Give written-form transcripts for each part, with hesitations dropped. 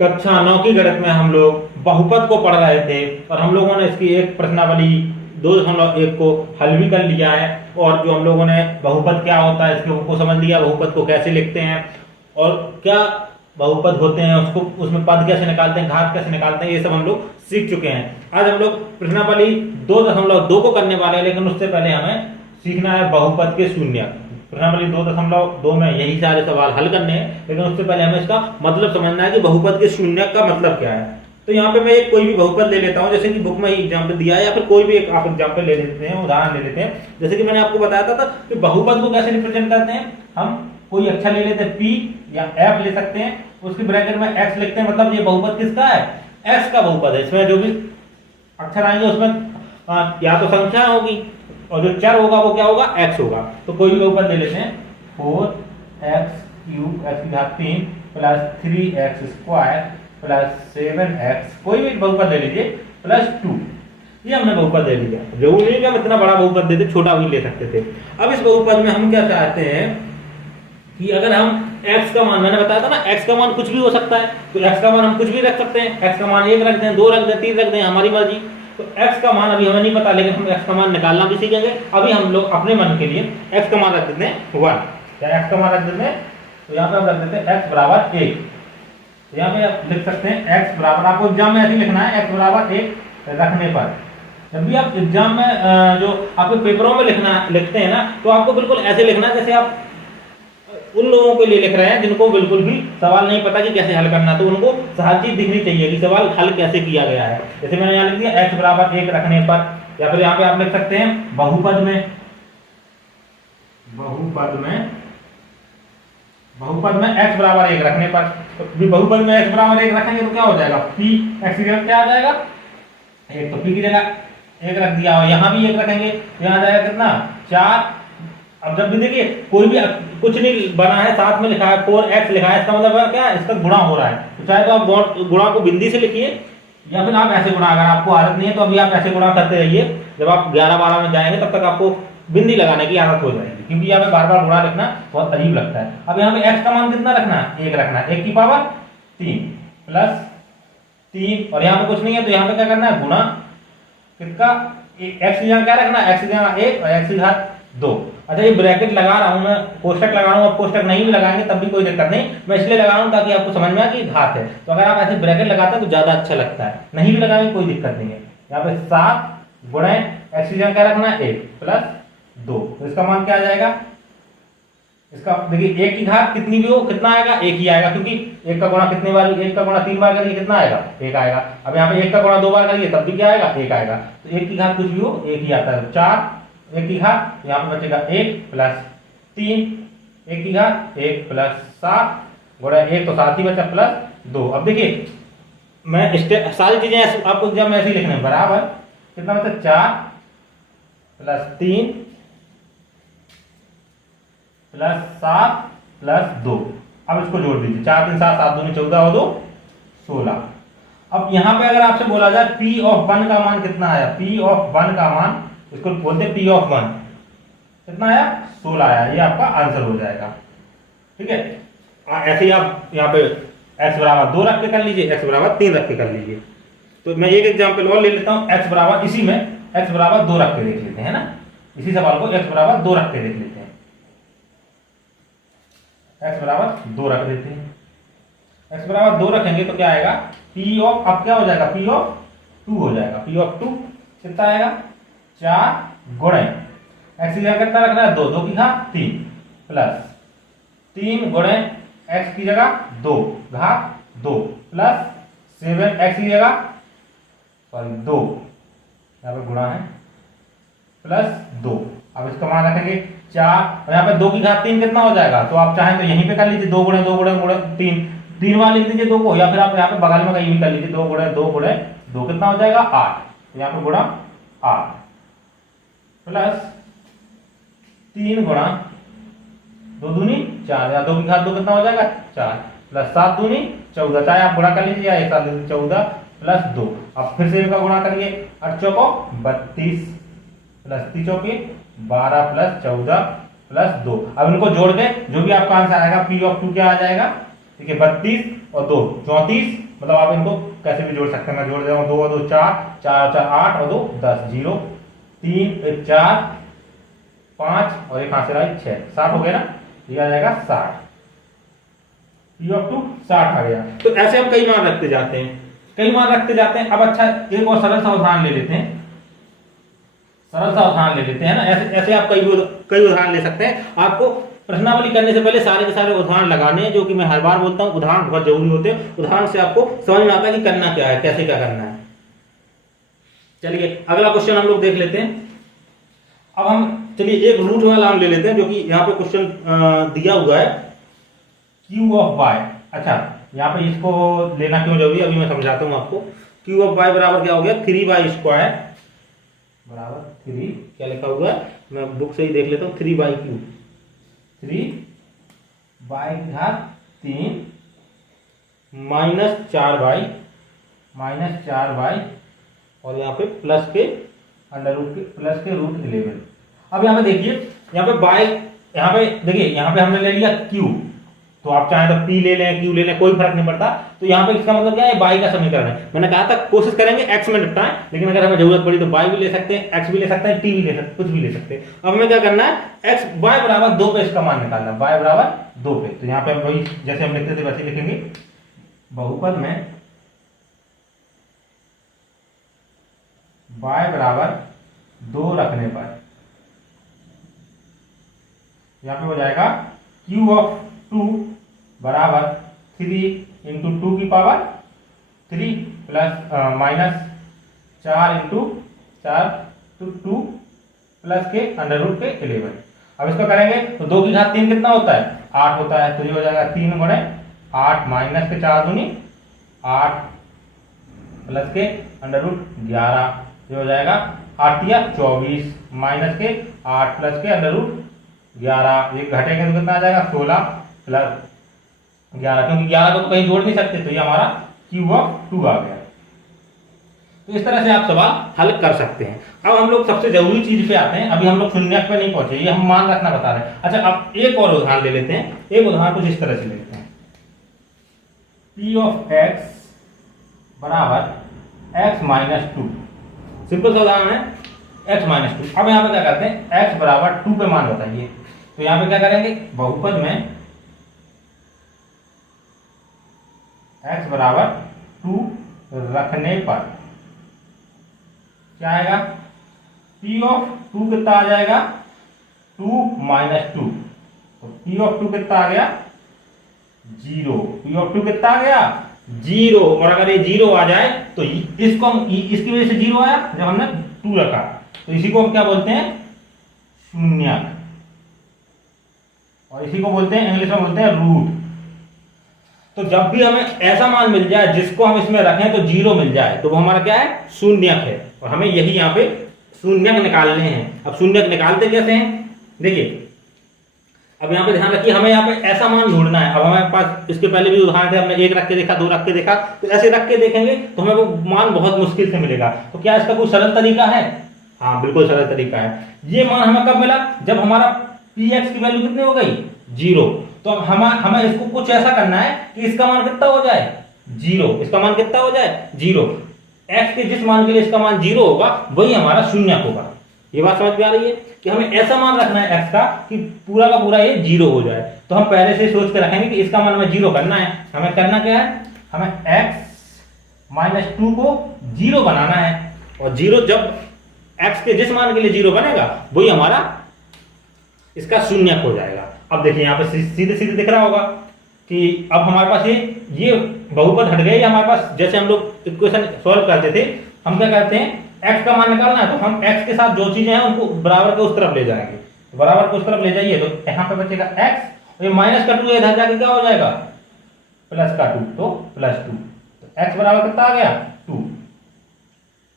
कक्षा 9 की गणित में हम लोग बहुपद को पढ़ रहे थे और हम लोगों ने इसकी एक प्रश्नावली 2.1 को हल भी कर लिया है। और जो हम लोगों ने बहुपद क्या होता है इसके को समझ लिया, बहुपद को कैसे लिखते हैं और क्या बहुपद होते हैं, उसको उसमें पद कैसे निकालते हैं, घात कैसे निकालते हैं, ये सब हम लोग सीख चुके हैं। आज हम लोग प्रश्नावली 2.2 को करने वाले हैं, लेकिन उससे पहले हमें सीखना है बहुपद के शून्य। प्रश्नावली 2.2 में यही सारे सवाल हल करने हैं, लेकिन उससे पहले हमें इसका मतलब समझना है कि बहुपद के शून्य का मतलब क्या है। तो यहाँ पे मैं एक कोई भी बहुपद ले लेता हूँ, जैसे कि बुक में एग्जाम्पल दिया है, या फिर कोई भी एक आप एग्जाम्पल ले लेते हैं, उदाहरण ले लेते हैं। जैसे कि मैंने आपको बताया था कि बहुपद को कैसे रिप्रेजेंट करते हैं। हम कोई अक्षर ले लेते हैं, P या F ले सकते हैं, उसकी ब्रैकेट में X लिखते हैं, मतलब ये बहुपद किसका है, X का बहुपद है। इसमें जो भी अक्षर आएंगे उसमें या तो संख्या होगी और जो चर होगा वो क्या होगा, x होगा। तो कोई भी बहुपद ले लेते हैं, 4x³ x की घात 3 प्लस 3x² प्लस 7x, कोई भी बहुपद ले लीजिए, प्लस 2। ये हमने बहुपद ले लिया। जरूरी नहीं कि हम इतना बड़ा बहुपद देते, छोटा भी ले सकते थे। अब इस बहुपद में हम क्या चाहते हैं कि अगर हम x का मान, मैंने बताया था ना x का मान कुछ भी हो सकता है, तो x का मान हम कुछ भी रख सकते हैं। x का मान 1 रख दें, 2 रख दें, 3 रख दें, हमारी मर्जी। तो x का मान अभी हमें नहीं पता, लेकिन हम x का मान निकालना भी सीखेंगे। अभी हम लोग अपने मन के लिए x का मान रख देते हैं 1, या x का मान रख देते हैं, तो यहाँ पे हम रख देते हैं x बराबर 1। यहाँ पे आप लिख सकते हैं x बराबर, आपको एग्जाम में ऐसे लिखना है, x बराबर 1 रखने पर। जब भी आप एग्जाम में जो आपके पेपरों में लिखते हैं ना, तो आपको बिल्कुल ऐसे लिखना है जैसे आप उन लोगों के लिए लिख रहे हैं जिनको बिल्कुल भी सवाल नहीं पता कि कैसे हल करना, तो उनको सहज चीज दिखनी चाहिए कि सवाल हल कैसे किया गया है। जैसे मैंने यहाँ लिख दिया x बराबर 1 रखने पर, या फिर यहाँ पे आप लिख सकते हैं बहुपद में x बराबर 1 रखने पर। तो बहुपद में x बराबर 1 रखेंगे तो क्या हो जाएगा, p x की जगह क्या आ जाएगा 1, तो p की जगह 1 रख दिया, और यहाँ भी 1 रखेंगे तो यहाँ आ जाएगा कितना 4। अब जब भी देखिए कोई भी कुछ नहीं बना है, साथ में लिखा है 4x लिखा है, इसका मतलब क्या है, इसका गुणा हो रहा है। तो चाहे तो आप गुणा को बिंदी से लिखिए, या फिर आप ऐसे गुणा, अगर आपको आदत नहीं है तो अभी आप ऐसे गुणा करते रहिए। जब आप 11-12 में जाएंगे तब तक आपको बिंदी लगाने की आदत हो जाएगी, क्योंकि यहाँ पे बार-बार गुणा लिखना बहुत अजीब लगता है। अब यहाँ पे x का मान कितना रखना है, 1 रखना है, 1 की पावर 3 प्लस 3, और यहाँ पे कुछ नहीं है तो यहाँ पे क्या करना है, गुणा किसका, x की जगह क्या रखना है, x की जगह 1 और x की घात 2। अच्छा, ये ब्रैकेट लगा रहा हूं मैं, कोष्टक लगा रहा हूं, आप कोष्टक नहीं भी लगाएंगे तब भी कोई दिक्कत नहीं, मैं इसलिए लगा रहा हूं ताकि आपको समझ में आए कि घात है। तो अगर आप ऐसे ब्रैकेट लगाते हैं तो ज्यादा अच्छा लगता है, नहीं भी लगाएंगे कोई दिक्कत नहीं है। यहाँ पे 7 गुणे x की जगह क्या रखना है 1 प्लस 2, तो इसका मान क्या आ जाएगा, इसका देखिए 1 की घात कितनी भी हो कितना आएगा, 1 ही आएगा, क्योंकि 1 का गुणा कितने बार, 1 का गुणा 3 बार करिए कितना आएगा, 1 आएगा। अब यहाँ पे 1 का गुणा 2 बार करिए तब भी क्या आएगा, 1 आएगा। तो 1 की घात कुछ भी हो 1 ही आता है। 4 1 की घात, यहाँ पे बचेगा 1 प्लस 3 1 की घात 1 प्लस 7 गुणा 1, तो 7 ही बचा प्लस 2। अब देखिए मैं सारी चीजें आपको जब ऐसे ही लिखने बराबर कितना बचा, 4 प्लस 3 प्लस 7 प्लस 2। अब इसको जोड़ दीजिए, 4 3 7 7 दूनी 14 और 2 16। अब यहाँ पे अगर आपसे बोला जाए P ऑफ 1 का मान कितना आया, P ऑफ 1 का मान, इसको बोलते हैं P ऑफ 1, कितना आया 16 आया, ये आपका आंसर हो जाएगा। ठीक है, ऐसे ही आप यहाँ पे x बराबर 2 रख के कर लीजिए, x बराबर 3 रख के कर लीजिए। तो मैं एक एग्जाम्पल और ले लेता हूँ, x बराबर, इसी में x बराबर 2 रख के देख लेते हैं ना, इसी सवाल को x बराबर 2 रख के देख लेते हैं। x बराबर 2 रख देते हैं, x बराबर 2 रखेंगे तो क्या आएगा, p ऑफ, अब क्या हो जाएगा, p ऑफ 2 हो जाएगा। p ऑफ 2 कितना आएगा, 4 गुणे x की जगह कितना रखना है 2, 2 की घात 3 प्लस 3 गुणे x की जगह 2 घात 2 प्लस 7x की जगह 2, यहाँ पे गुणा है, प्लस 2। अब इसका मान रखेंगे 4, और यहाँ पे 2 की घात 3 कितना हो जाएगा, तो आप चाहें तो यहीं पे कर लीजिए, 2 गुणे 2 गुणे 3 बार लिख दीजिए 2 को, या फिर आप यहाँ पे बगल में कहीं भी कर लीजिए, 2 गुणे 2 गुणे 2 कितना हो जाएगा 8, तो यहाँ पे गुणा 8 प्लस 3 गुणा 2 दूनी 4, या 2 की घात 2 कितना हो जाएगा 4 प्लस 7 दूनी 14, चाहे आप गुणा कर लीजिए या एक साथ 14 प्लस 2। अब फिर से इनका गुणा करिए, 8 चौको 32 प्लस 3 चौके 12 प्लस 14 प्लस 2। अब इनको जोड़ के जो भी आपका आंसर आएगा P ऑफ 2 क्या आ जाएगा, देखिए 32 और 2 34 मतलब आप इनको कैसे भी जोड़ सकते हैं। मैं जोड़ दे रहा हूँ, 2 और 2 4, 4 और 4 8 और 2 10, 0 3 1 4 5 और एक हाथ से रहा 6, 60 हो गया ना, ये आ जाएगा 60। P of 2 60 आ गया। तो ऐसे हम कई मान रखते जाते हैं, कई मान रखते जाते हैं। अब अच्छा एक और सरल सा उदाहरण ले लेते हैं, सरल सा उदाहरण ले लेते हैं ना। ऐसे ऐसे आप कई उदाहरण ले सकते हैं। आपको प्रश्नावली करने से पहले सारे के सारे उदाहरण लगाने हैं, जो कि मैं हर बार बोलता हूँ, उदाहरण बहुत जरूरी होते हैं। उदाहरण से आपको समझ में आता है कि करना क्या है, कैसे क्या करना है। चलिए अगला क्वेश्चन हम लोग देख लेते हैं। अब हम चलिए एक रूट वाला हम ले लेते हैं, जो कि यहाँ पे क्वेश्चन दिया हुआ है क्यू ऑफ वाई। अच्छा यहाँ पे इसको लेना क्यों जरूरी है अभी मैं समझाता हूँ आपको। क्यू ऑफ वाई बराबर क्या हो गया, 3y² बराबर 3, क्या लिखा हुआ है मैं बुक से ही देख लेता हूँ, 3/3 3/3 -4y और यहाँ पे प्लस के रूट 11। अब यहाँ पे देखिए, यहाँ पे बाय, यहाँ पे देखिए, यहाँ पे हमने ले लिया क्यू, तो आप चाहे तो पी ले लें, क्यू ले लें, कोई फर्क नहीं पड़ता। तो यहाँ पे इसका मतलब क्या है, बाई का समीकरण है। मैंने कहा था कोशिश करेंगे एक्स में निपटाएं, लेकिन अगर हमें जरूरत पड़ी तो बाई भी ले सकते हैं, एक्स भी ले सकते हैं, टी भी ले सकते हैं, कुछ भी ले सकते हैं। अब हमें क्या करना है, एक्स वाई बराबर 2 पे इसका मान निकालना है, वाई बराबर 2 पे। तो यहाँ पे हम वही जैसे हम लिखते थे वैसे लिखेंगे, बहुपद में y बराबर 2 रखने पर यहाँ पे हो जाएगा q ऑफ 2 बराबर 3 इंटू 2 की power 3 plus -4 into 4 to 2 plus के अंडर रूट के 11। अब इसको करेंगे तो 2 की घात 3 कितना होता है, 8 होता है। तो ये हो जाएगा 3 गुणे 8 माइनस के 4 दूनी 8 प्लस के अंडर रूट 11, ये हो जाएगा 8 या 24 माइनस के 8 प्लस के अंडर रूट 11, ये घटेंगे तो कितना आ जाएगा 16 प्लस 11, क्योंकि 11 को तो कहीं जोड़ नहीं सकते, तो ये हमारा क्यूब ऑफ 2 आ गया। तो इस तरह से आप सवाल हल कर सकते हैं। अब हम लोग सबसे जरूरी चीज पे आते हैं, अभी हम लोग शून्य पे नहीं पहुंचे, ये हम मान रखना बता रहे हैं। अच्छा अब एक और उदाहरण ले लेते हैं, एक उदाहरण कुछ इस तरह से लेते हैं, p ऑफ x बराबर x माइनस 2, सिंपल सा उदाहरण है x माइनस 2। अब यहाँ पे क्या करते हैं, x बराबर 2 पे मान बताइए। तो यहाँ पे क्या करेंगे, बहुपद में x बराबर 2 रखने पर क्या आएगा, p ऑफ 2 कितना आ जाएगा, 2 माइनस 2। तो p ऑफ 2 कितना आ गया, 0। p ऑफ 2 कितना आ गया, 0। और अगर ये 0 आ जाए तो इसको हम, इसकी वजह से 0 आया जब हमने 2 रखा, तो इसी को हम क्या बोलते हैं, शून्यक, और इसी को बोलते हैं, इंग्लिश में बोलते हैं रूट। तो जब भी हमें ऐसा मान मिल जाए जिसको हम इसमें रखें तो 0 मिल जाए, तो वो हमारा क्या है, शून्यक है। और हमें यही यहाँ पे शून्यक निकालने हैं। अब शून्यक निकालते कैसे हैं, देखिए अब यहाँ पे ध्यान रखिए, हमें यहाँ पे ऐसा मान ढूंढना है। अब हमारे पास इसके पहले भी उदाहरण थे, हमने 1 रख के देखा, 2 रख के देखा, तो ऐसे रख के देखेंगे तो हमें वो मान बहुत मुश्किल से मिलेगा। तो क्या इसका कोई सरल तरीका है, हाँ बिल्कुल सरल तरीका है। ये मान हमें कब मिला, जब हमारा px की वैल्यू कितनी हो गई, 0। तो अब हमें इसको कुछ ऐसा करना है कि इसका मान कितना हो जाए, 0। इसका मान कितना हो जाए, 0। x के जिस मान के लिए इसका मान 0 होगा वही हमारा शून्यक होगा। ये बात समझ में आ रही है कि हमें ऐसा मान रखना है x का कि पूरा का पूरा ये 0 हो जाए। तो हम पहले से सोच के रखेंगे कि इसका मान हमें 0 करना है। हमें करना क्या है, हमें x माइनस 2 को 0 बनाना है, और 0 जब x के जिस मान के लिए 0 बनेगा वही हमारा इसका शून्यक हो जाएगा। अब देखिए यहाँ पे सीधे सीधे दिख रहा होगा कि अब हमारे पास ये बहुपद हट गए। हमारे पास जैसे हम लोग इक्वेशन सॉल्व करते थे, हम क्या करते हैं, x का मान निकालना है तो हम x के साथ जो चीजें हैं उनको बराबर के उस तरफ ले जाएंगे। तो बराबर के उस तरफ ले जाइए तो यहाँ पे बचेगा x, और ये माइनस का 2 इधर जाके क्या हो जाएगा, प्लस का 2, तो प्लस 2। तो x बराबर कितना आ गया, 2।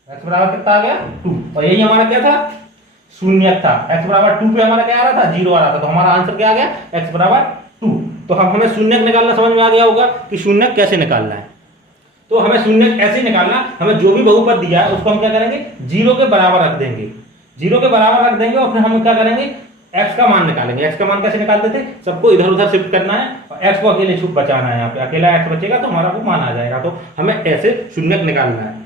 x बराबर कितना आ गया, 2। और यही हमारा क्या था, शून्यक था। x बराबर 2 पे हमारा क्या आ रहा था, 0 आ रहा था। तो हमारा आंसर क्या आ गया, x बराबर 2। तो हमें शून्यक निकालना समझ में आ गया होगा कि शून्यक कैसे निकालना है। तो हमें शून्यक ऐसे निकालना, हमें जो भी बहुपद दिया है उसको हम क्या करेंगे, 0 के बराबर रख देंगे, 0 के बराबर रख देंगे, और फिर हम क्या करेंगे, x का मान निकालेंगे। x का मान कैसे निकालते थे, सबको इधर उधर शिफ्ट करना है, और x को अकेले छुप बचाना है, यहाँ पे अकेला x बचेगा तो हमारा वो मान आ जाएगा, तो हमें ऐसे शून्यक निकालना है।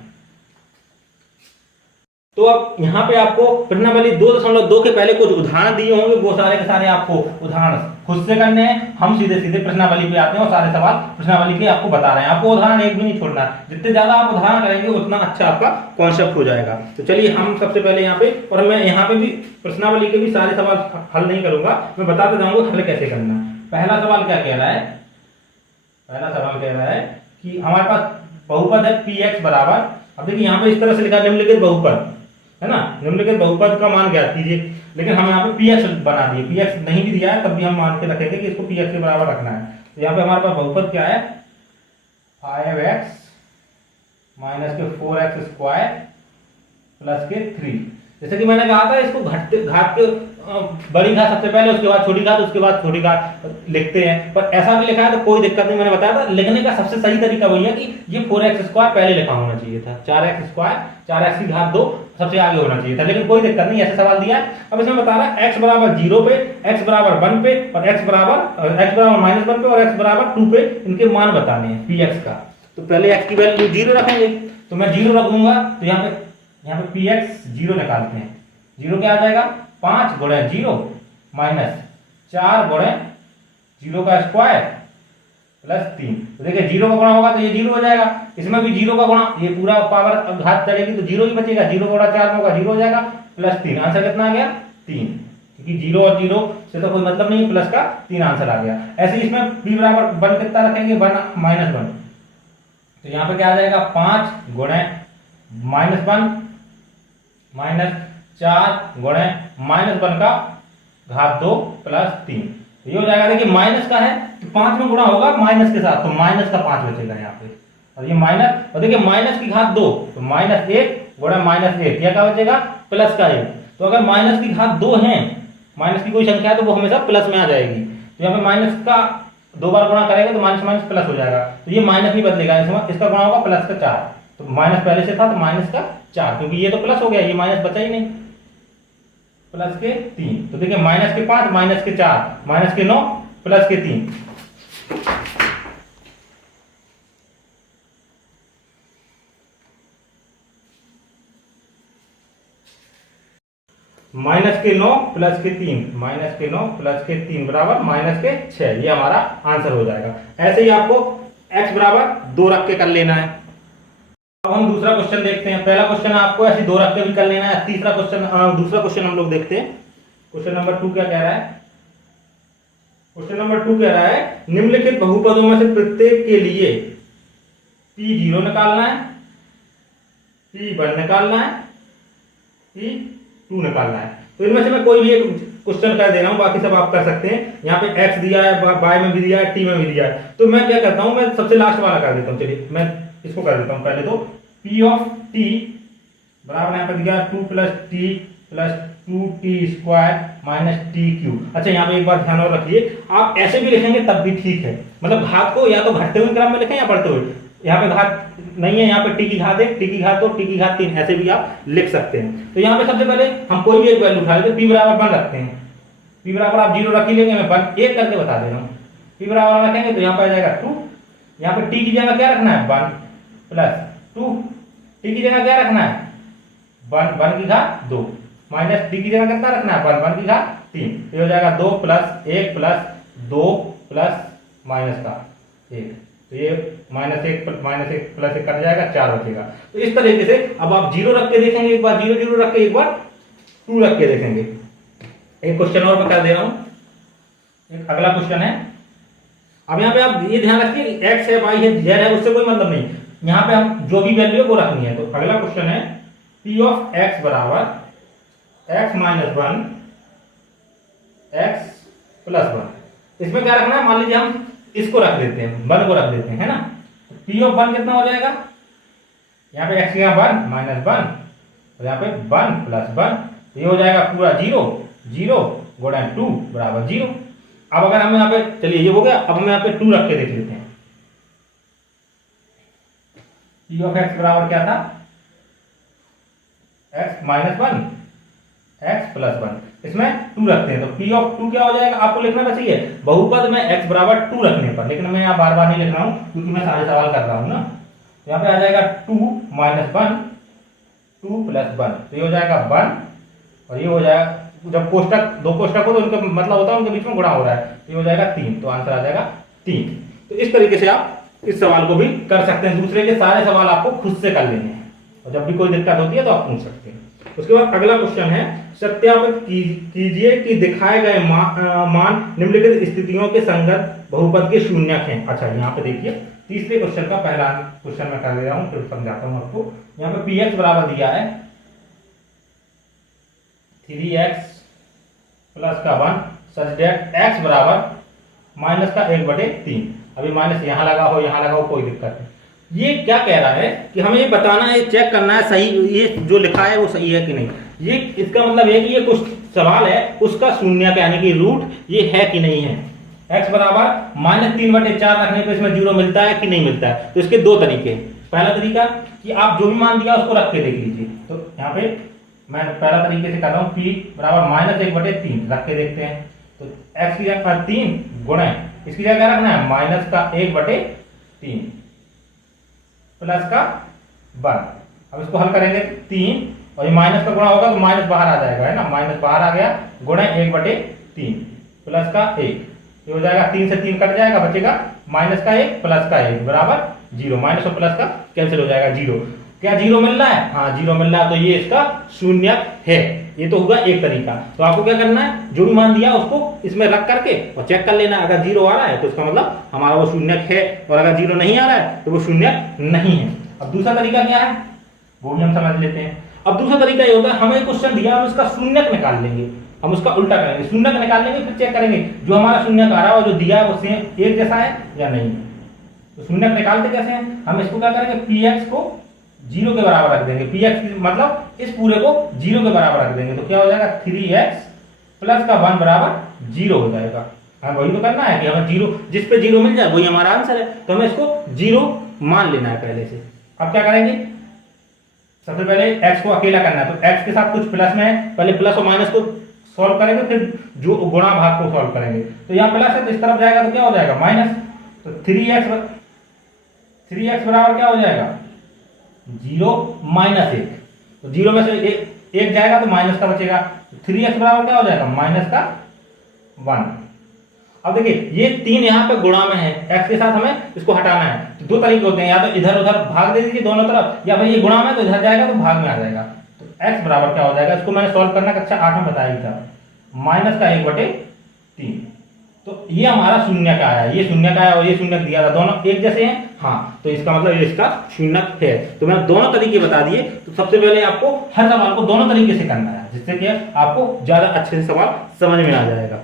तो अब यहाँ पे आपको प्रश्नावली 2.2 के पहले कुछ उदाहरण दिए होंगे, वो सारे के सारे आपको उदाहरण खुद से करने हैं। हम सीधे सीधे प्रश्नावली पे आते हैं और सारे सवाल प्रश्नावली के आपको बता रहे हैं, आपको उदाहरण एक भी नहीं छोड़ना। जितने ज्यादा आप उदाहरण करेंगे उतना अच्छा आपका कॉन्सेप्ट हो जाएगा। तो चलिए हम सबसे पहले यहाँ पे, और मैं यहाँ पे भी प्रश्नावली के भी सारे सवाल हल नहीं करूंगा, मैं बताते जाऊंगा हल कैसे करना। पहला सवाल क्या कह रहा है, पहला सवाल कह रहा है कि हमारे पास बहुपद है px बराबर, अब देखिए यहाँ पे इस तरह से लिखा निम्नलिखित बहुपद है ना, निम्नलिखित बहुपद का मान ज्ञात कीजिए, लेकिन हम यहाँ पे px बना दिए, px नहीं भी दिया है तब भी हम मान के रखेंगे कि इसको px के बराबर रखना है। तो यहाँ पे हमारे पास बहुपद क्या है, 5x माइनस के 4x स्क्वायर प्लस के 3। जैसे कि मैंने कहा था इसको घात के बड़ी घात सबसे पहले, उसके बाद छोटी घात, उसके बाद छोटी घात लिखते हैं, पर ऐसा भी लिखा है तो कोई दिक्कत नहीं। मैंने बताया था लिखने का सबसे सही तरीका वही है कि ये 4x स्क्वायर पहले लिखा होना चाहिए था, 4x स्क्वायर 4x की घात 2 सबसे आगे होना चाहिए था, लेकिन कोई दिक्कत नहीं, ऐसे सवाल दिया है। अब इसमें बता रहा है x बराबर 0 पे, x बराबर 1 पे, और x बराबर -1 पे और x बराबर 2 पे इनके मान बताने हैं px का। तो पहले x की वैल्यू 0 रखेंगे, तो मैं 0 रख दूंगा, तो यहाँ पे px 0 निकालते हैं। 0 क्या आ जाएगा, 5 गुणे 0 माइनस 4 गुणे 0 का स्क्वायर प्लस 3। तो देखिए 0 का गुणा होगा तो ये 0 हो जाएगा, इसमें भी 0 का गुणा, ये पूरा पावर घात चलेगी तो 0 ही बचेगा, 0 गुणा 4 में होगा 0 हो जाएगा, प्लस 3। आंसर कितना आ गया, 3, क्योंकि 0 और 0 से तो कोई मतलब नहीं, प्लस का 3 आंसर आ गया। ऐसे ही इसमें b बराबर 1 कितना रखेंगे, 1 माइनस 1, तो यहाँ पे क्या आ जाएगा, 5 गुणे -1 माइनस 4 गुणे -1 का घात 2 प्लस 3। तो ये हो जाएगा, देखिए माइनस का है तो 5 में गुणा होगा माइनस के साथ, तो माइनस का 5 बचेगा यहाँ पे, और ये माइनस, और देखिए माइनस की घात 2 तो -1 गुणा -1, क्या बचेगा, प्लस का 1। तो अगर माइनस की घात 2 है, माइनस की कोई संख्या है तो वो हमेशा प्लस में आ जाएगी। तो यहाँ पे माइनस का 2 बार गुणा करेंगे तो माइनस माइनस प्लस हो जाएगा, तो ये माइनस नहीं बदलेगा, इसका गुणा होगा प्लस का 4। तो माइनस पहले से था तो माइनस का 4, क्योंकि ये तो प्लस हो गया, ये माइनस बचा ही नहीं, प्लस के 3। तो देखिए माइनस के 5 माइनस के 4 माइनस के 9 प्लस के 3। माइनस के 9 प्लस के 3, माइनस के 9 प्लस के 3 बराबर माइनस के 6, ये हमारा आंसर हो जाएगा। ऐसे ही आपको x बराबर 2 रख के कर लेना है। अब हम दूसरा क्वेश्चन देखते हैं। पहला क्वेश्चन आपको ऐसे 2 रख के भी कर लेना है। तीसरा क्वेश्चन, दूसरा क्वेश्चन हम लोग देखते हैं। क्वेश्चन नंबर 2 क्या कह रहा है, क्वेश्चन नंबर 2 कह रहा है निम्नलिखित बहुपदों में से प्रत्येक के लिए p0 निकालना है, p1 निकालना है, p2 निकालना है। तो इनमें से मैं कोई भी एक क्वेश्चन कर दे रहा हूं, बाकी सब आप कर सकते हैं। यहाँ पे x दिया है, y में भी दिया है, t में भी दिया है, तो मैं क्या करता हूं, मैं सबसे लास्ट वाला कर देता हूं। चलिए मैं इसको कर देता हूं पहले। तो p ऑफ t बराबर यहाँ पे दिया 2 plus t plus 2t square minus t cube. अच्छा यहाँ पे एक बात ध्यान और रखिए, आप ऐसे भी लिखेंगे तब भी ठीक है, मतलब घात को या तो घटते हुए क्रम में लिखें या बढ़ते हुए। यहाँ पे घात नहीं है, यहाँ पे t की घात 1, t की घात 2, t की घात 3, ऐसे भी आप लिख सकते हैं। तो यहाँ पे सबसे पहले हम कोई भी एक वैल्यू उठा लेते हैं, p बराबर 1 रखते हैं। p बराबर आप 0 रख ही लेंगे, मैं 1 करके बता दे रहा हूँ। p बराबर रखेंगे तो यहाँ पे आ जाएगा 2, यहाँ पे t की जगह क्या रखना है, 1 प्लस 2, t की जगह क्या रखना है, 1 की घात 2, माइनस t की जगह कितना रखना है, 1 की घात 3। ये हो जाएगा 2 प्लस 1 प्लस 2 प्लस माइनस का 1, तो ये -1 प्लस 1 कट जाएगा, 4 बचेगा। तो इस तरीके से अब आप 0 रख के देखेंगे, एक बार 0 0 रख के, एक बार 2 रख के देखेंगे। एक क्वेश्चन और मैं कर दे रहा हूं, एक अगला क्वेश्चन है। अब यहाँ पे आप ये ध्यान रखिए, x है, y है, z है, उससे कोई मतलब नहीं, यहाँ पे हम जो भी वैल्यू है वो रखनी है। तो अगला क्वेश्चन है p ऑफ x बराबर x माइनस 1 x प्लस 1। इसमें क्या रखना है, मान लीजिए हम इसको रख देते हैं, 1 को रख देते हैं, है ना। p ऑफ 1 कितना हो जाएगा, यहाँ पे x की 1 माइनस 1 और यहाँ पे 1 प्लस 1, ये हो जाएगा पूरा 0 0 गुणा 2 बराबर 0। अब अगर हम यहाँ पे, चलिए ये हो गया, अब हम यहाँ पे 2 रख के देख लेते हैं। p ऑफ x बराबर क्या था, x माइनस 1 x प्लस 1। इसमें 2 रखते हैं, तो पी ऑफ 2 क्या हो जाएगा, आपको लिखना बस ये है बहुपद में x बराबर 2 रखने पर, लेकिन मैं यहाँ बार बार नहीं लिख रहा हूँ क्योंकि मैं सारे सवाल कर रहा हूँ ना। तो यहाँ पे आ जाएगा 2 माइनस 1, 2 प्लस 1, तो ये हो जाएगा 1 और ये हो जाएगा, जब कोष्टक दो कोष्टक हो तो उनका मतलब होता है उनके बीच में गुणा हो रहा है, तो ये हो जाएगा 3, तो आंसर आ जाएगा 3। तो इस तरीके से आप इस सवाल को भी कर सकते हैं, दूसरे के सारे सवाल आपको खुद से कर लेने हैं और जब भी कोई दिक्कत होती है तो आप पूछ सकते हैं। उसके बाद अगला क्वेश्चन है, सत्यापित कीजिए कि दिखाए गए मान निम्नलिखित स्थितियों के संगत बहुपद के शून्यक हैं। अच्छा यहाँ पे देखिए तीसरे क्वेश्चन का पहला क्वेश्चन मैं कर ले रहा हूँ, फिर समझाता हूँ आपको। यहाँ पे px बराबर दिया है 3x प्लस का 1 सच दैट x बराबर माइनस का 1/3। अभी माइनस यहाँ लगा हो यहाँ लगा हो कोई दिक्कत नहीं। ये क्या कह रहा है कि हमें ये बताना है, चेक करना है सही ये जो लिखा है वो सही है कि नहीं। ये इसका मतलब है कि ये कुछ सवाल है उसका शून्यक यानी कि रूट ये है कि नहीं है। x बराबर -3/4 रखने पर इसमें 0 मिलता है कि नहीं मिलता है। तो इसके दो तरीके हैं। पहला तरीका कि आप जो भी मान दिया उसको रख के देख लीजिए। तो यहाँ पे मैं पहला तरीके से कर रहा हूँ, p बराबर -1/3 रख के देखते हैं। तो x की जगह 3 गुणा इसकी जगह क्या रखना है, माइनस का 1/3 प्लस का 1। अब इसको हल करेंगे 3 और ये माइनस का गुणा होगा तो माइनस बाहर आ जाएगा, है ना, माइनस बाहर आ गया, गुणा 1/3 प्लस का 1, ये हो जाएगा 3 से 3 कट जाएगा, बचेगा माइनस का 1 प्लस का 1 बराबर 0। माइनस और प्लस का कैंसिल हो जाएगा 0। क्या 0 मिल रहा है, हाँ 0 मिल रहा है, तो ये इसका शून्यक है। ये तो हुआ एक तरीका। तो आपको क्या करना है, जो भी मान दिया उसको इसमें रख करके और चेक कर लेना। अगर 0 आ रहा है तो इसका मतलब हमारा वो शून्यक है, और अगर 0 नहीं आ रहा है तो वो शून्यक नहीं है। अब दूसरा तरीका क्या है वो भी हम समझ लेते हैं। अब दूसरा तरीका ये होता है, हमें क्वेश्चन दिया हम इसका शून्यक निकाल लेंगे, हम उसका उल्टा करेंगे, शून्यक निकाल लेंगे, फिर चेक करेंगे जो हमारा शून्यक आ रहा है और जो दिया है वो सेम एक जैसा है या नहीं। तो शून्यक निकालते कैसे हैं, हम इसको क्या करेंगे, px को 0 के बराबर रख देंगे। px मतलब इस पूरे को 0 के बराबर रख देंगे, तो क्या हो जाएगा 3x प्लस का 1 बराबर 0 हो जाएगा। हमें वही तो करना है कि हमें 0 जिस पे 0 मिल जाए वही हमारा आंसर है, तो हमें इसको 0 मान लेना है पहले से। अब क्या करेंगे, सबसे पहले x को अकेला करना है, तो x के साथ कुछ प्लस में है, पहले प्लस और माइनस को सॉल्व करेंगे, फिर जो गुणा भाग को सॉल्व करेंगे। तो यहाँ प्लस है तो इस तरफ जाएगा तो क्या हो जाएगा माइनस, तो 3x बराबर क्या हो जाएगा 0 माइनस 1, तो 0 में से एक जाएगा तो माइनस का बचेगा, तो 3x बराबर क्या हो जाएगा माइनस का 1। अब देखिए ये 3 यहाँ पे गुणा में है, x के साथ हमें इसको हटाना है। तो दो तरीके होते हैं, या तो इधर उधर भाग दे दीजिए दोनों तरफ, या भाई ये गुणा में तो इधर जाएगा तो भाग में आ जाएगा। तो x बराबर क्या हो जाएगा, इसको मैंने सॉल्व करना कक्षा 8 में बताया था, माइनस का 1/3। तो ये हमारा शून्यक आया, ये शून्यक आया और ये शून्यक दिया था, दोनों एक जैसे हैं, हाँ, तो इसका मतलब ये इसका शून्यक है। तो मैंने दोनों तरीके बता दिए। तो सबसे पहले आपको हर सवाल को दोनों तरीके से करना है, जिससे कि आपको ज्यादा अच्छे से सवाल समझ में आ जाएगा।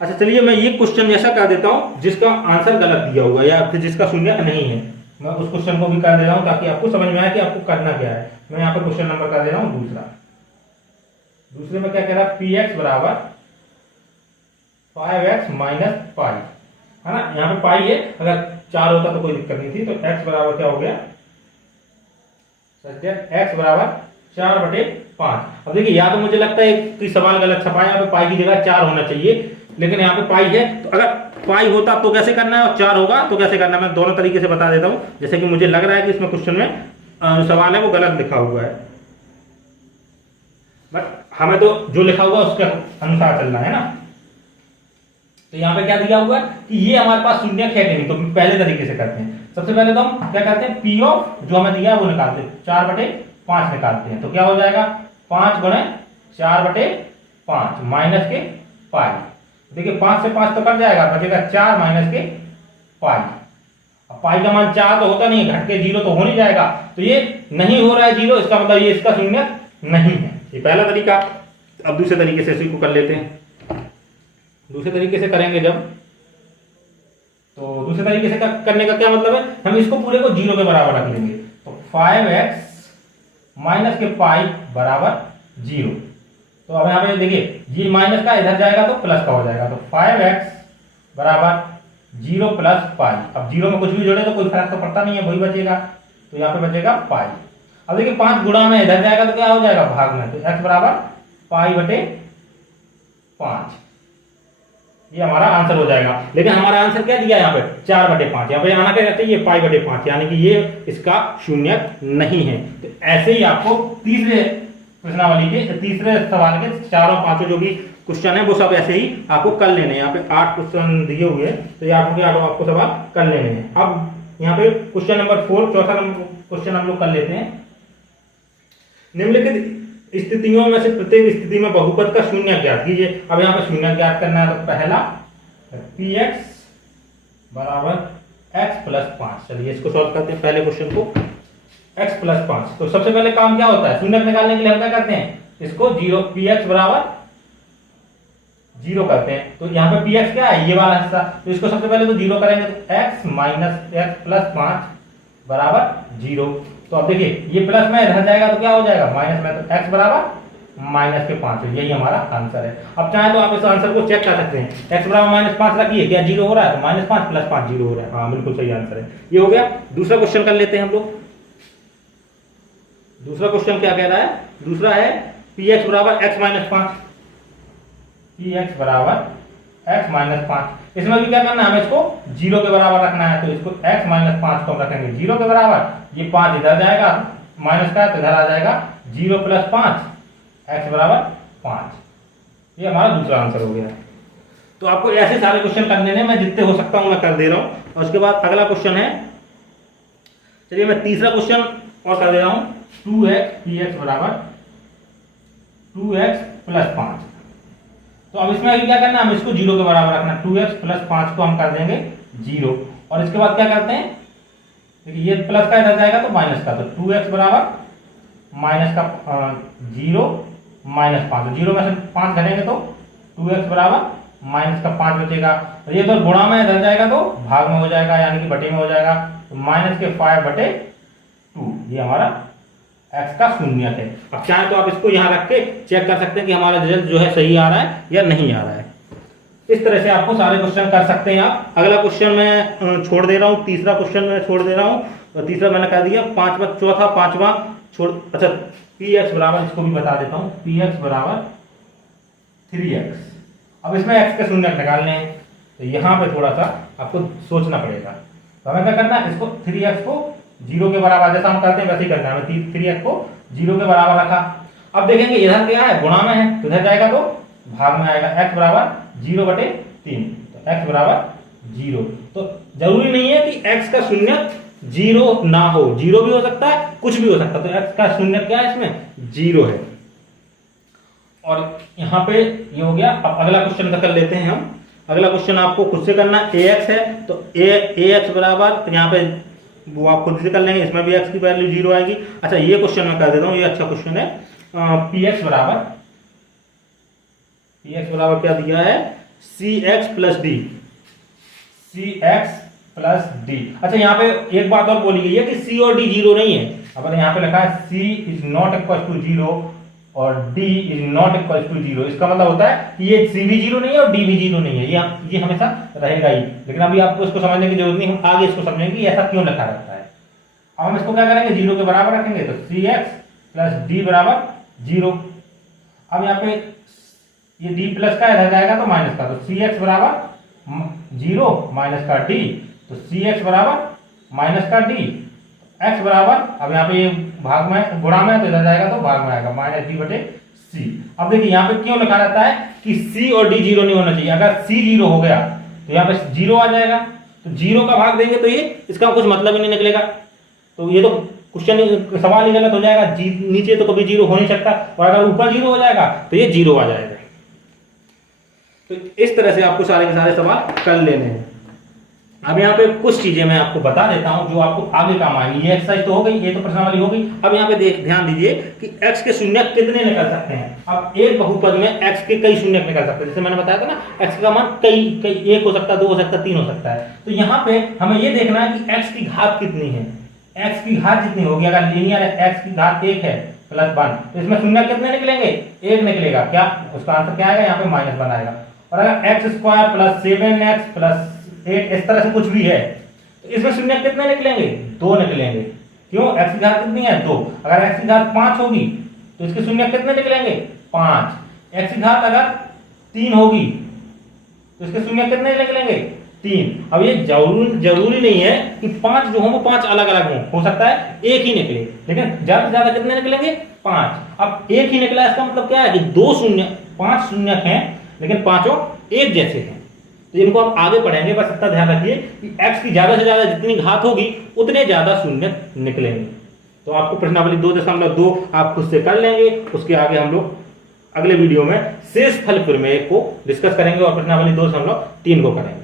अच्छा चलिए मैं ये क्वेश्चन ऐसा कर देता हूं जिसका आंसर गलत दिया होगा या फिर जिसका शून्यक नहीं है, मैं उस क्वेश्चन को भी कर दे रहा हूं ताकि आपको समझ में आए कि आपको करना क्या है। मैं यहाँ पर क्वेश्चन नंबर कर दे रहा हूँ दूसरे में क्या कह रहा है, px बराबर 5x माइनस पाई, है ना, यहाँ पे पाई है, अगर 4 होता तो कोई दिक्कत नहीं थी। तो x बराबर क्या हो गया, x बराबर 4/5। अब देखिए या तो मुझे लगता है कि सवाल गलत छपा है, यहाँ पे पाई की जगह 4 होना चाहिए, लेकिन यहाँ पे पाई है, तो अगर पाई होता तो कैसे करना है और 4 होगा तो कैसे करना है, मैं दोनों तरीके से बता देता हूं। जैसे कि मुझे लग रहा है कि इसमें क्वेश्चन में सवाल है वो गलत लिखा हुआ है, बट हमें तो जो लिखा हुआ है उसके अनुसार चलना है ना। तो यहाँ पे क्या दिया हुआ है कि ये हमारे पास शून्यक है कि नहीं, तो पहले तरीके से करते हैं। सबसे पहले तो हम क्या करते हैं, p ऑफ जो हमें दिया है वो निकालते हैं, 4/5 निकालते हैं। तो क्या हो जाएगा 5 गुणे 4/5 माइनस के पाई। देखिए 5 से 5 तो कट जाएगा, बचेगा 4 माइनस के पाई। अब पाई का मान 4 तो होता नहीं है, घट के 0 तो हो नहीं जाएगा, तो ये नहीं हो रहा है 0, इसका मतलब ये इसका शून्यक नहीं है। ये पहला तरीका। अब दूसरे तरीके से इसी को कर लेते हैं। दूसरे तरीके से करेंगे जब, तो दूसरे तरीके से करने का क्या मतलब है, हम इसको पूरे को 0 के बराबर रख लेंगे। तो 5x माइनस के पाई बराबर 0। तो अब यहाँ पे देखिए ये माइनस का इधर जाएगा तो प्लस का हो जाएगा, तो 5x बराबर 0 प्लस पाई। अब 0 में कुछ भी जोड़े तो कोई फर्क तो पड़ता नहीं है, वही बचेगा, तो यहाँ पे बचेगा पाई। अब देखिए 5 गुणा में इधर जाएगा तो क्या हो जाएगा भाग में, तो x बराबर π/5, ये हमारा आंसर हो जाएगा। लेकिन हमारा आंसर क्या दिया यहाँ पे 4/5, यहाँ पे आना क्या चाहिए π/5, यानी कि ये इसका शून्यक नहीं है। तो ऐसे ही आपको तीसरे प्रश्नावली के तीसरे सवाल के चारों पांचों जो भी क्वेश्चन है वो सब ऐसे ही आपको कर लेने हैं। यहाँ पे 8 क्वेश्चन दिए हुए हैं, तो ये 8 के 8 आपको सवाल कर लेने हैं। अब यहाँ पे क्वेश्चन नंबर 4, चौथा क्वेश्चन हम लोग कर लेते हैं। निम्नलिखित स्थितियों में से प्रत्येक स्थिति में बहुपद का शून्य ज्ञात कीजिए। अब यहाँ पे शून्य ज्ञात करना है, तो पहला px बराबर x + 5। चलिए इसको सॉल्व करते हैं पहले क्वेश्चन को, x + 5। तो सबसे पहले काम क्या होता है, शून्य निकालने के लिए हम क्या करते हैं, इसको 0 px बराबर 0 करते हैं। तो यहाँ पे px क्या है, ये वाला हिस्सा, तो इसको सबसे पहले तो 0 करेंगे, तो x - x + 5 बराबर 0। तो अब देखिए ये प्लस में रह जाएगा तो क्या हो जाएगा माइनस में, तो x बराबर -5, यही हमारा आंसर है। अब चाहे तो आप इस आंसर को चेक कर सकते हैं, x बराबर -5 रखिए, क्या 0 हो रहा है, तो -5 + 5 0 हो रहा है। हाँ बिल्कुल सही आंसर है, ये हो गया। दूसरा क्वेश्चन कर लेते हैं हम लोग। दूसरा क्वेश्चन क्या कह रहा है, दूसरा है px बराबर x - 5, px बराबर x - 5। इसमें भी क्या करना है, हमें इसको 0 के बराबर रखना है, तो इसको x - 5 को हम रखेंगे 0 के बराबर, ये 5 इधर जाएगा, माइनस का तो इधर आ जाएगा 0 + 5 x बराबर 5। ये हमारा दूसरा आंसर हो गया। तो आपको ऐसे सारे क्वेश्चन करने हैं, मैं जितने हो सकता हूं मैं कर दे रहा हूं। और उसके बाद अगला क्वेश्चन है, चलिए मैं तीसरा क्वेश्चन और कर दे रहा हूं, 2x px बराबर 2x + 5। तो अब इसमें अभी क्या करना है, हम इसको 0 के बराबर रखना है, 2x + 5 को हम कर देंगे 0। और इसके बाद क्या करते हैं, देखिए ये प्लस का इधर जाएगा तो माइनस का, तो 2x बराबर -0 - 5, 0 में से 5 घटेंगे तो 2x बराबर -5 बचेगा। और ये तो गुणा में इधर जाएगा तो भाग में हो जाएगा, यानी कि बटे में हो जाएगा, तो -5/2, ये हमारा x का शून्य है। अब चाहे तो आप इसको यहाँ रख के चेक कर सकते हैं कि हमारा रिजल्ट जो है सही आ रहा है या नहीं आ रहा है। इस तरह से आपको सारे क्वेश्चन कर सकते हैं आप। अगला क्वेश्चन मैं छोड़ दे रहा हूँ, तीसरा क्वेश्चन मैं छोड़ दे रहा हूँ, तो तीसरा मैंने कर दिया, चौथा पांचवा छोड़, अच्छा px बराबर, इसको भी बता देता हूँ, px बराबर 3x। अब इसमें x के शून्य निकालने हैं, तो यहाँ पे थोड़ा सा आपको सोचना पड़ेगा। तो हमें क्या करना है, इसको 3x को 0 के बराबर, जैसा हम करते हैं वैसे ही करना है। 3x को 0 के बराबर रखा। अब देखेंगे इधर क्या है, गुणा में है, तो इधर जाएगा तो भाग में आएगा, x बराबर 0/3, तो x बराबर 0। तो जरूरी नहीं है कि x का शून्य 0 ना हो, 0 भी हो सकता है, कुछ भी हो सकता है। तो x का शून्य क्या है, इसमें 0 है। और यहाँ पे ये हो गया। अब अगला क्वेश्चन कर लेते हैं हम। अगला क्वेश्चन आपको खुद से करना है, ax है, तो ax बराबर, तो यहाँ पे वो आप खुद से कर लेंगे, इसमें भी x की वैल्यू 0 आएगी। अच्छा ये क्वेश्चन मैं कर देता हूँ, ये अच्छा क्वेश्चन है। px बराबर क्या दिया है, cx + d, cx + d। अच्छा यहाँ पे एक बात और बोली गई है कि c और d 0 नहीं है। अब यहाँ पे लिखा है c ≠ 0 और d ≠ 0, इसका मतलब होता है कि ये c भी 0 नहीं है और d भी 0 नहीं है, ये हमेशा रहेगा ही। लेकिन अभी आपको इसको समझने की जरूरत नहीं, हम आगे इसको समझेंगे कि ऐसा क्यों लिखा रहता है। अब हम इसको क्या करेंगे, 0 के बराबर रखेंगे, तो cx + d बराबर 0। अब यहाँ पे ये d प्लस का इधर जाएगा तो माइनस का, तो cx बराबर 0 माइनस का d, तो cx बराबर -d, x बराबर, अब यहाँ पे ये भाग में गुणा में, तो इधर जाएगा तो भाग में आएगा, -d/c। अब देखिए यहाँ पे क्यों लिखा रहता है कि c और d 0 नहीं होना चाहिए। अगर c 0 हो गया तो यहाँ पे 0 आ जाएगा, तो 0 का भाग देंगे तो ये इसका कुछ मतलब ही नहीं निकलेगा। तो ये तो क्वेश्चन सवाल ही गलत हो जाएगा, नीचे तो कभी 0 हो नहीं सकता, और अगर ऊपर 0 हो जाएगा तो ये 0 आ जाएगा। तो इस तरह से आपको सारे के सारे सवाल कर लेने हैं। अब यहाँ पे कुछ चीजें मैं आपको बता देता हूं जो आपको आगे काम आएंगी। ये एक्सरसाइज तो हो गई, ये तो प्रश्नावली हो गई। अब यहाँ पे ध्यान दीजिए कि x के शून्य कितने निकल सकते हैं। अब एक बहुपद में x के कई शून्य निकल सकते हैं, जैसे मैंने बताया था ना, x का मान कई एक हो सकता है, 2 हो सकता है, 3 हो सकता है। तो यहाँ पे हमें ये देखना है कि x की घात कितनी है। x की घात जितनी होगी, अगर लीनियर है, x की घात 1 है +1, तो इसमें शून्य कितने निकलेंगे, 1 निकलेगा। क्या उसका आंसर क्या आएगा, यहाँ पे -1 आएगा। और अगर x² + 7x + 8 इस तरह से कुछ भी है, तो इसमें शून्य कितने निकलेंगे, 2 निकलेंगे। क्यों, x की घात कितनी है, 2। अगर x की घात 5 होगी तो इसके शून्य कितने निकलेंगे, 5। x की घात अगर 3 होगी तो इसके शून्य कितने निकलेंगे? 3। अब ये जरूरी नहीं है कि 5 जो हो वो 5 अलग अलग हो सकता है एक ही निकले, लेकिन ज्यादा से ज्यादा कितने निकलेंगे? 5। अब एक ही निकला इसका मतलब क्या है कि 5 शून्य हैं लेकिन पांचों एक जैसे हैं। तो इनको आप आगे पढ़ेंगे, बस इतना ध्यान रखिए कि x की ज्यादा से ज्यादा जितनी घात होगी उतने ज्यादा शून्य निकलेंगे। तो आपको प्रश्नावली 2.2 आप खुद से कर लेंगे, उसके आगे हम लोग अगले वीडियो में शेष फल प्रमेय को डिस्कस करेंगे और प्रश्नावली 2.3 को करेंगे।